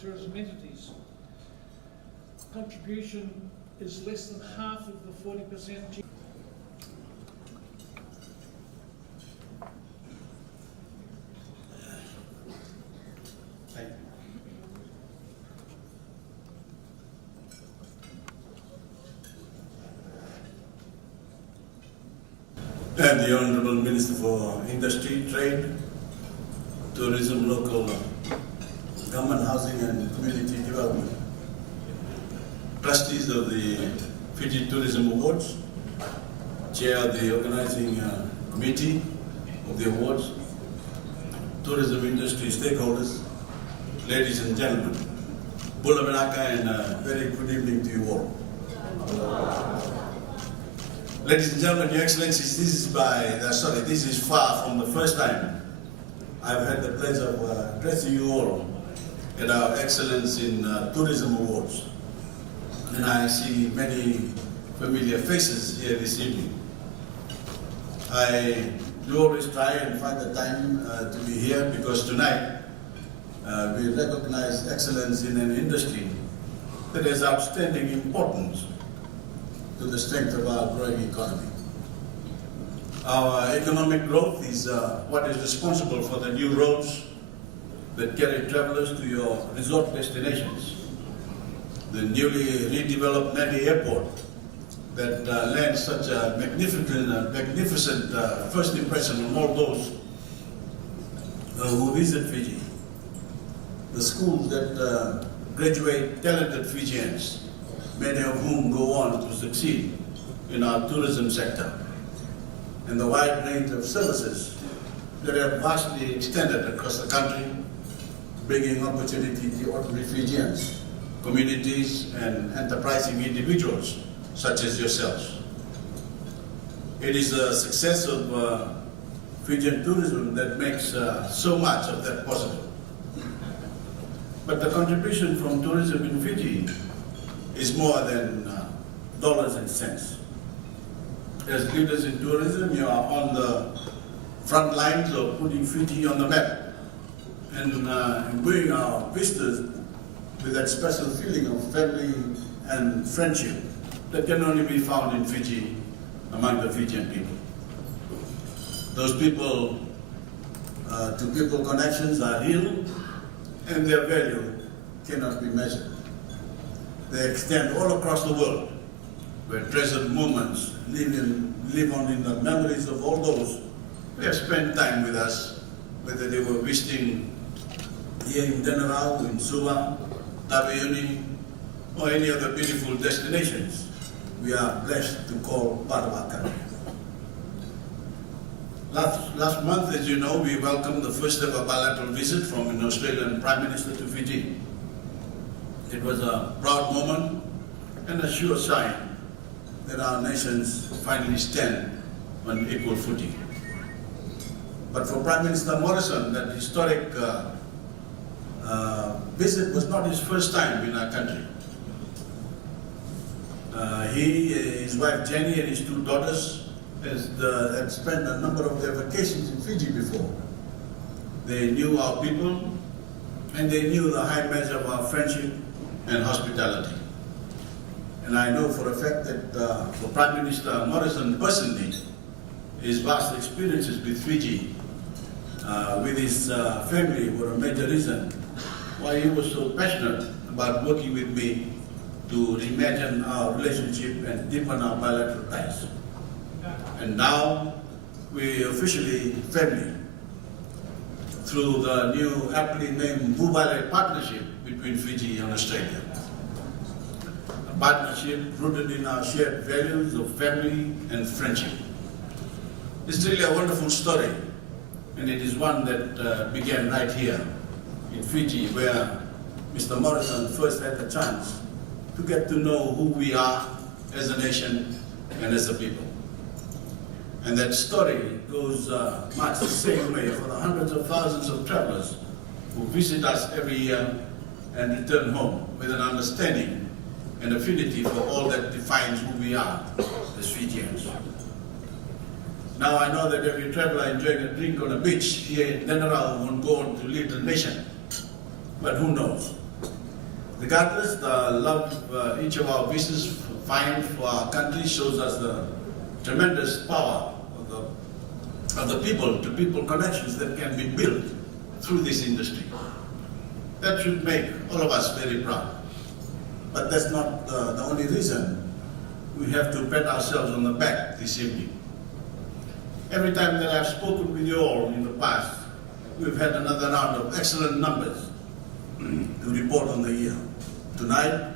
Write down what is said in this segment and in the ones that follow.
tourism entities. Contribution is less than half of the 40%. And the Honourable Minister for Industry, Trade, Tourism, Local Government, Housing and Community Development, trustees of the Fiji Tourism Awards, chair of the organising committee of the awards, tourism industry stakeholders, ladies and gentlemen, Bula Vinaka, and a very good evening to you all. Ladies and gentlemen, Your Excellencies, this is far from the first time I've had the pleasure of addressing you all at our Excellence in Tourism Awards. And I see many familiar faces here this evening. I do always try and find the time to be here because tonight we recognize excellence in an industry that has outstanding importance to the strength of our growing economy. Our economic growth is what is responsible for the new roads that carry travelers to your resort destinations, the newly redeveloped Nadi Airport that lands such a magnificent first impression on all those who visit Fiji, the schools that graduate talented Fijians, many of whom go on to succeed in our tourism sector, and the wide range of services that have vastly extended across the country, bringing opportunity to ordinary Fijians, communities, and enterprising individuals such as yourselves. It is the success of Fijian tourism that makes so much of that possible. But the contribution from tourism in Fiji is more than dollars and cents. As leaders in tourism, you are on the front lines of putting Fiji on the map and imbuing our visitors with that special feeling of family and friendship that can only be found in Fiji among the Fijian people. Those people-to-people connections are real and their value cannot be measured. They extend all across the world, where treasured moments live on in the memories of all those who have spent time with us, whether they were visiting here in Denarau, in Suva, Taveuni, or any other beautiful destinations we are blessed to call part of our country. Last month, as you know, we welcomed the first ever bilateral visit from an Australian Prime Minister to Fiji. It was a proud moment and a sure sign that our nations finally stand on equal footing. But for Prime Minister Morrison, that historic visit was not his first time in our country. He, his wife Jenny, and his two daughters had spent a number of their vacations in Fiji before. They knew our people, and they knew the high measure of our friendship and hospitality. And I know for a fact that for Prime Minister Morrison personally, his vast experiences with Fiji, with his family, were a major reason why he was so passionate about working with me to reimagine our relationship and deepen our bilateral ties. And now we officially family through the new aptly named Vuvale Partnership between Fiji and Australia. A partnership rooted in our shared values of family and friendship. It's really a wonderful story, and it is one that began right here in Fiji, where Mr. Morrison first had the chance to get to know who we are as a nation and as a people. And that story goes much the same way for the hundreds of thousands of travelers who visit us every year and return home with an understanding and affinity for all that defines who we are as Fijians. Now I know that every traveler enjoying a drink on a beach here in Denarau won't go on to lead the nation, but who knows? Regardless, the love each of our visitors find for our country shows us the tremendous power of the people-to-people connections that can be built through this industry. That should make all of us very proud. But that's not the only reason we have to pat ourselves on the back this evening. Every time that I've spoken with you all in the past, we've had another round of excellent numbers to report on the year. Tonight,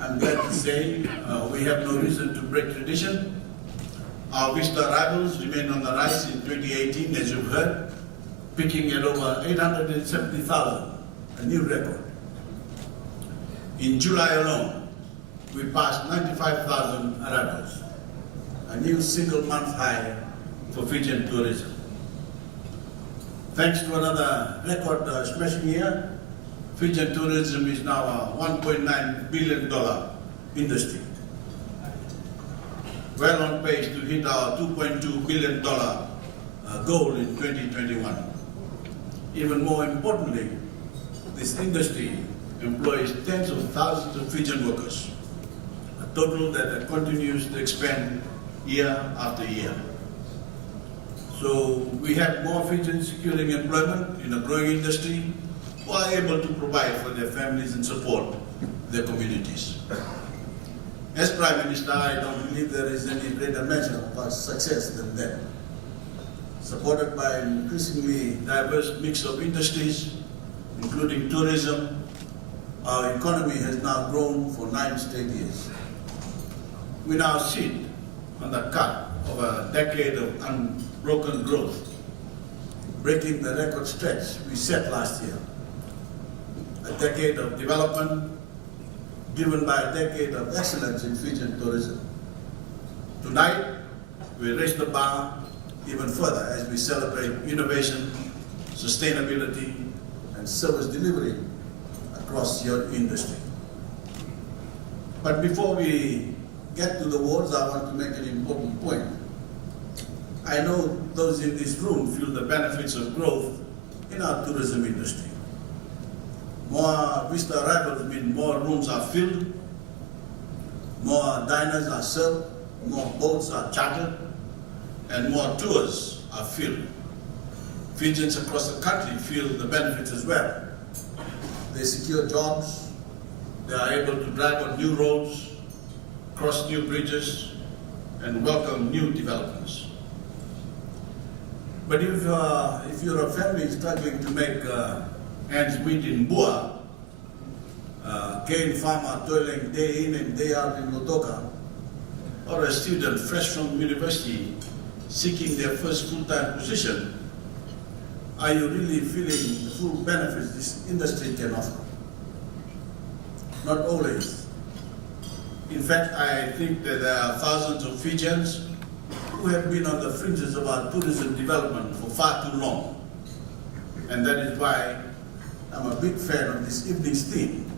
I'm glad to say we have no reason to break tradition. Our visitor arrivals remain on the rise in 2018, as you've heard, peaking at over 870,000, a new record. In July alone, we passed 95,000 arrivals, a new single-month high for Fijian tourism. Thanks to another record smashing year, Fijian tourism is now a $1.9 billion industry. Well on pace to hit our $2.2 billion goal in 2021. Even more importantly, this industry employs tens of thousands of Fijian workers, a total that continues to expand year after year. So we have more Fijians securing employment in a growing industry who are able to provide for their families and support their communities. As Prime Minister, I don't believe there is any greater measure of our success than that. Supported by an increasingly diverse mix of industries, including tourism, our economy has now grown for 9 straight years. We now sit on the cusp of a decade of unbroken growth, breaking the record stretch we set last year. A decade of development, driven by a decade of excellence in Fijian tourism. Tonight, we raise the bar even further as we celebrate innovation, sustainability, and service delivery across your industry. But before we get to the awards, I want to make an important point. I know those in this room feel the benefits of growth in our tourism industry. More visitor arrivals mean more rooms are filled, more diners are served, more boats are chartered, and more tours are filled. Fijians across the country feel the benefits as well. They secure jobs, they are able to drive on new roads, cross new bridges, and welcome new developments. But if you're a family struggling to make ends meet in Bua, cane farmer toiling day in and day out in Lautoka, or a student fresh from university seeking their first full-time position, are you really feeling the full benefits this industry can offer? Not always. In fact, I think that there are thousands of Fijians who have been on the fringes of our tourism development for far too long. And that is why I'm a big fan of this evening's theme,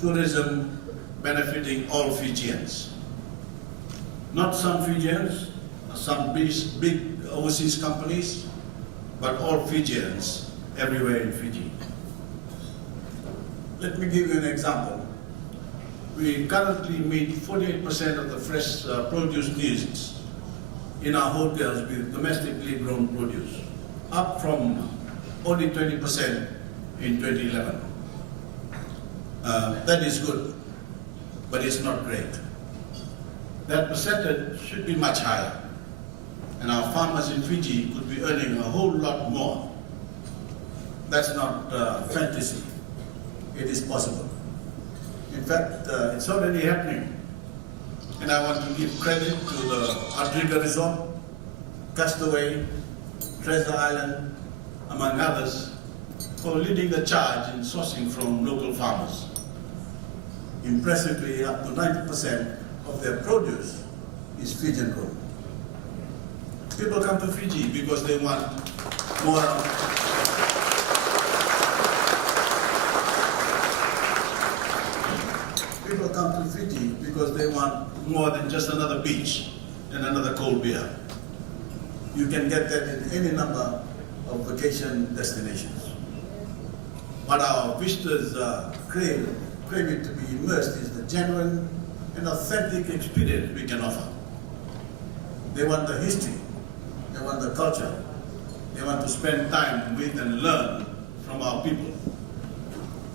tourism benefiting all Fijians. Not some Fijians, some big overseas companies, but all Fijians everywhere in Fiji. Let me give you an example. We currently meet 48% of the fresh produce needs in our hotels with domestically grown produce, up from only 20% in 2011. That is good, but it's not great. That percentage should be much higher, and our farmers in Fiji could be earning a whole lot more. That's not fantasy. It is possible. In fact, it's already happening. And I want to give credit to the Adriga Resort, Castaway, Treasure Island, among others, for leading the charge in sourcing from local farmers. Impressively, up to 90% of their produce is Fijian grown. People come to Fiji because they want more. People come to Fiji because they want more than just another beach and another cold beer. You can get that in any number of vacation destinations. What our visitors crave claim it to be immersed is the genuine and authentic experience we can offer. They want the history, they want the culture, they want to spend time with and learn from our people.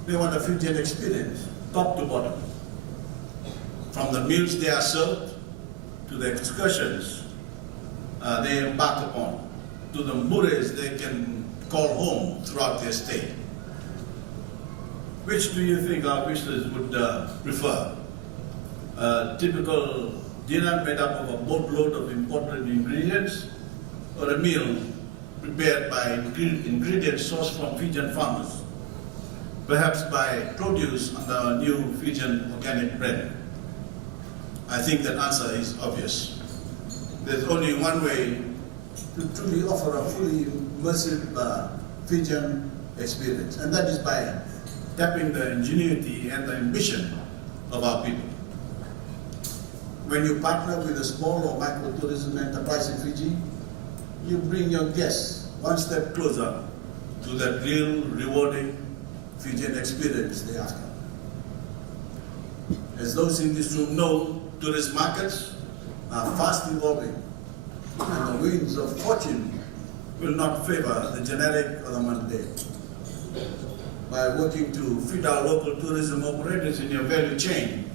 They want a Fijian experience, top to bottom. From the meals they are served, to the excursions they embark upon, to the mures they can call home throughout their stay. Which do you think our visitors would prefer? A typical dinner made up of a boatload of imported ingredients, or a meal prepared by ingredients sourced from Fijian farmers, perhaps by produce under our new Fijian organic brand? I think that answer is obvious. There's only one way to truly offer a fully immersive Fijian experience, and that is by tapping the ingenuity and the ambition of our people. When you partner with a small or micro-tourism enterprise in Fiji, you bring your guests one step closer to that real, rewarding Fijian experience they ask for. As those in this room know, tourist markets are fast evolving, and the winds of fortune will not favor the generic or the mundane. By working to fit our local tourism operators in your value chain,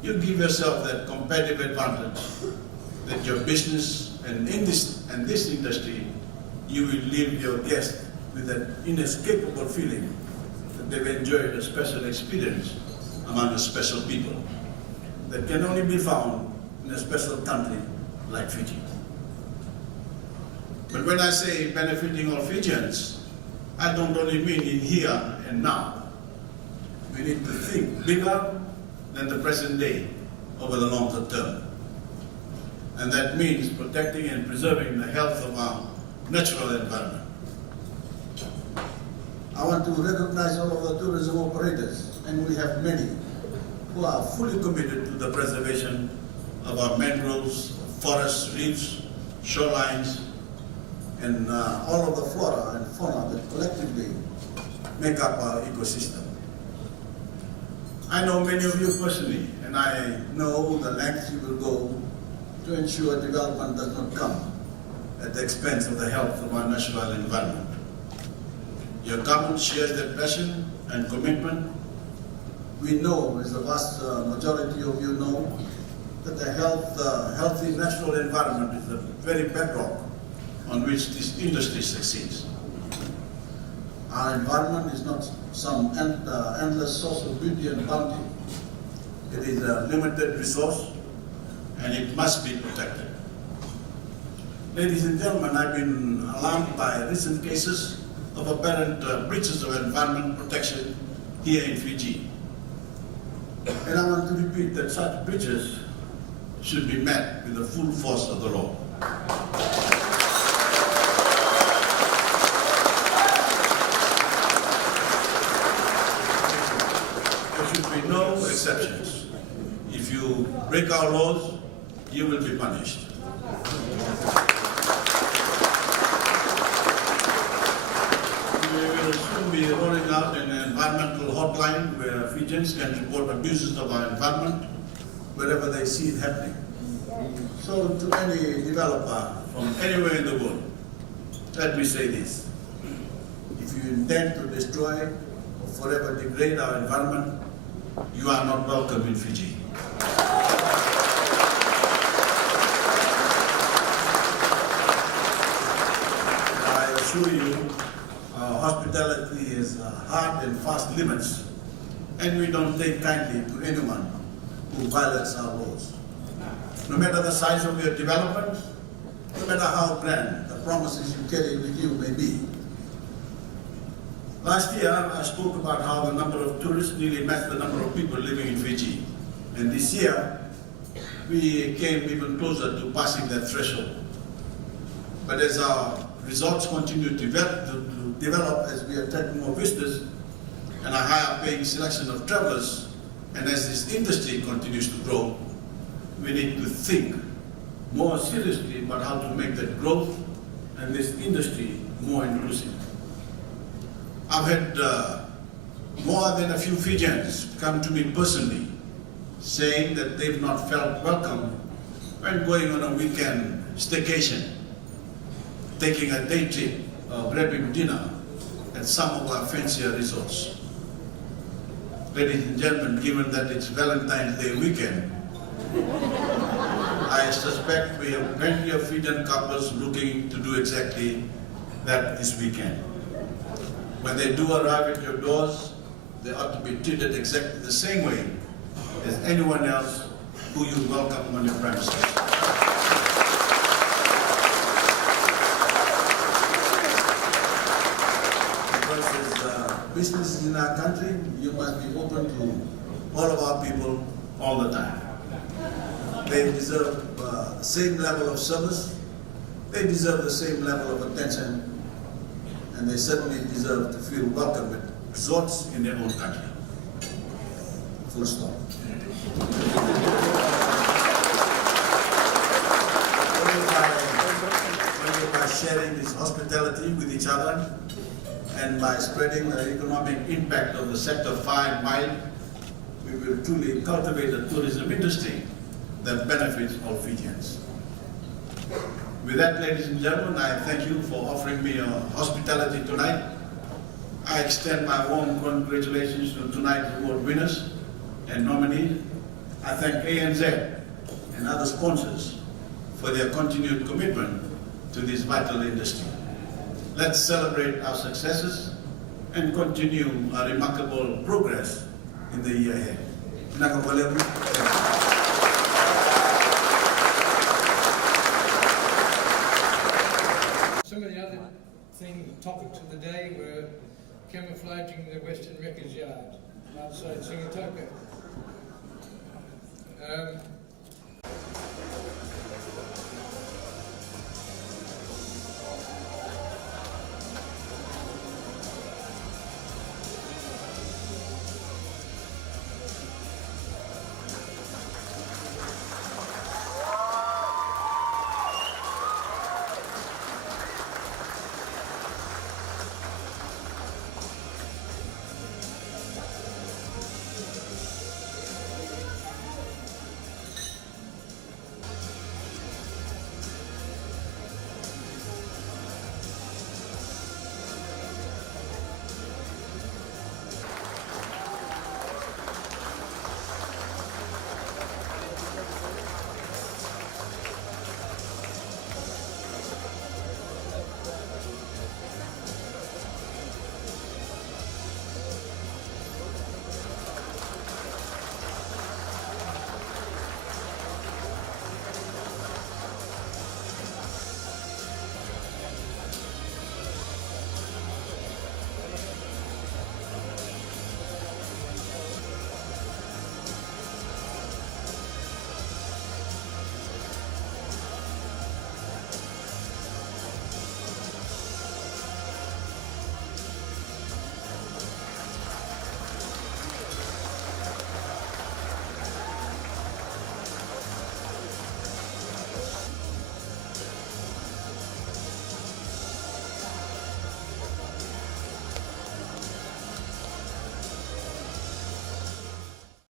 you give yourself that competitive advantage that your business and in this industry, you will leave your guests with that inescapable feeling that they've enjoyed a special experience among a special people that can only be found in a special country like Fiji. But when I say benefiting all Fijians, I don't only mean in here and now. We need to think bigger than the present day over the longer term. And that means protecting and preserving the health of our natural environment. I want to recognize all of the tourism operators, and we have many, who are fully committed to the preservation of our mangroves, forests, reefs, shorelines, and all of the flora and fauna that collectively make up our ecosystem. I know many of you personally, and I know the lengths you will go to ensure development does not come at the expense of the health of our natural environment. Your government shares that passion and commitment. We know, as the vast majority of you know, that the healthy natural environment is the very bedrock on which this industry succeeds. Our environment is not some endless source of beauty and bounty. It is a limited resource, and it must be protected. Ladies and gentlemen, I've been alarmed by recent cases of apparent breaches of environment protection here in Fiji. And I want to repeat that such breaches should be met with the full force of the law. There should be no exceptions. If you break our laws, you will be punished. We will soon be rolling out an environmental hotline where Fijians can report abuses of our environment wherever they see it happening. So to any developer from anywhere in the world, let me say this. If you intend to destroy or forever degrade our environment, you are not welcome in Fiji. I assure you, our hospitality is hard and fast limits, and we don't take kindly to anyone who violates our laws. No matter the size of your development, no matter how grand the promises you carry with you may be. Last year, I spoke about how the number of tourists nearly matched the number of people living in Fiji. And this year, we came even closer to passing that threshold. But as our resorts continue to develop as we attract more visitors and a higher paying selection of travelers, and as this industry continues to grow, we need to think more seriously about how to make that growth and this industry more inclusive. I've had More than a few Fijians come to me personally saying that they've not felt welcome when going on a weekend staycation, taking a day trip or grabbing dinner at some of our fancier resorts. Ladies and gentlemen, given that it's Valentine's Day weekend, I suspect we have plenty of Fijian couples looking to do exactly that this weekend. When they do arrive at your doors, they ought to be treated exactly the same way as anyone else who you welcome on your premises. Because as businesses in our country, you must be open to all of our people all the time. They deserve the same level of service, they deserve the same level of attention, and they certainly deserve to feel welcome at resorts in their own country. Full stop. Only by sharing this hospitality with each other and by spreading the economic impact of the sector far and wide, we will truly cultivate a tourism industry that benefits all Fijians. With that, ladies and gentlemen, I thank you for offering me hospitality tonight. I extend my warm congratulations to tonight's award winners and nominees. I thank ANZ and other sponsors for their continued commitment to this vital industry. Let's celebrate our successes and continue our remarkable progress in the year ahead. Some of the other topics of the day were camouflaging the Western Records Yard outside Singatoka.